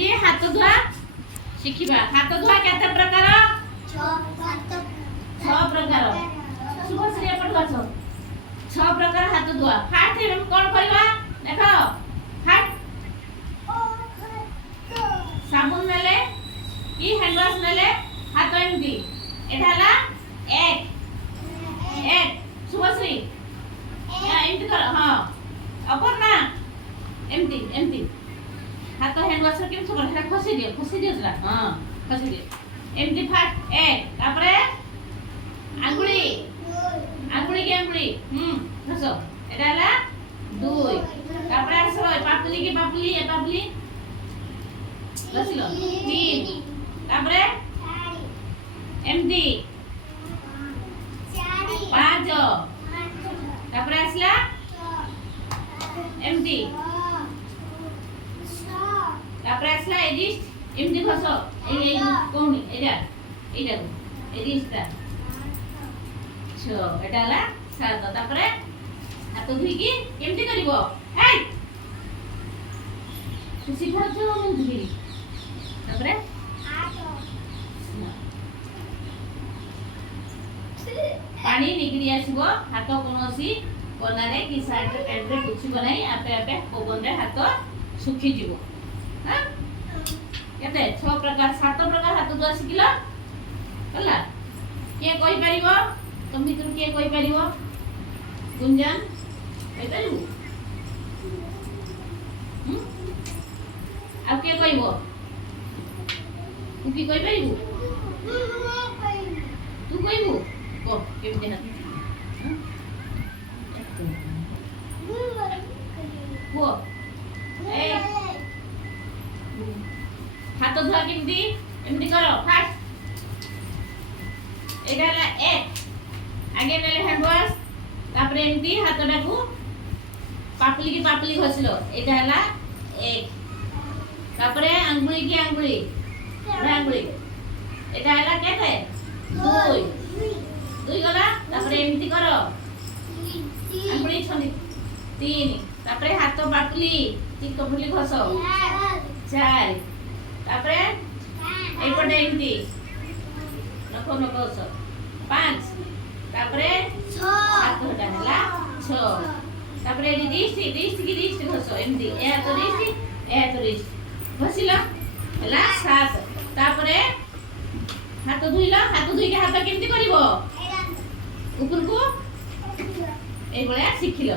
ଆଜି ହାତ ଧୁଆ ଶିଖିବା। ହାତ ଧୁଆ କେତେ ପ୍ରକାର? 6 ପ୍ରକାର। ଶୁଭଶ୍ରୀ ଏପଟକୁ ଆସ। 6 ପ୍ରକାର ହାତ ଧୁଆ। ଫାର୍ଷ୍ଟ କଣ କରିବା ଦେଖ। ଫାର୍ଷ୍ଟ ସାବୁନ ନେଲେ କି ହ୍ୟାଣ୍ଡ ୱାଶ ନେଲେ ହାତ ଏମିତି ଏଟା ହେଲା 1 ଶୁଭଶ୍ରୀ ଏମିତି କର। ହଁ ଅପର୍ଣ୍ଣା ଏମିତି ଏମିତି हाथ हैंड वॉश के सब हेटा खसी दियो जरा। हां खसी दियो एमती फास्ट 1 तापरे आंगुली की आंगुली खसो एटा हला 2 तापरे आसो पापली की पापली खसिलो 3 तापरे एमती 5 तापरे आसला एमती तापरे आसला एडिस्ट एमती खसो ए कोनी एटा एडिस्टा छो एटा हला 7 तापरे हाथ धुई की केमती करिवो हे खुशी खाचो मन धुई तापरे 8 पानी निकली आसीबो हाथ कोनोसी कोनारे की साइड रे पेट रे कुछ बनाई आपे आपे पवन रे हाथ सुखी जीवो। हां केते 6 प्रकार 7 प्रकार हाथ धुआ शिखिला कला के कहि परिबो तुम भीतर के कहि परिबो गुंजन कहि परिबो आ के कहिबो तू की कहि परिबो तू कहिबो को केमते हाथ वो ए हाथ धुआ केमती एमती करो। फास्ट एटा ला 1 आगे नेले हैंड वॉश तापरे एमती हाथटा को पापली की पापली घसलो एटा हला 1 तापरे अंगुली की अंगुली एटा हला केते 2 गला तापरे एमती करो अंगुली छनी 3 तापरे हाथ पापली ठीक कपली घसो 4 तापरे एपटे एमती नको सो 5 तापरे 6 हाथ हटा हला 6 तापरे रिस्ट घसो एमती ए हाथ रिस्ट घसिला हला 7 तापरे हाथ धुइला हाथ धुइ के हाथ केमती करिवो ऊपर को ए बळया शिखिलो।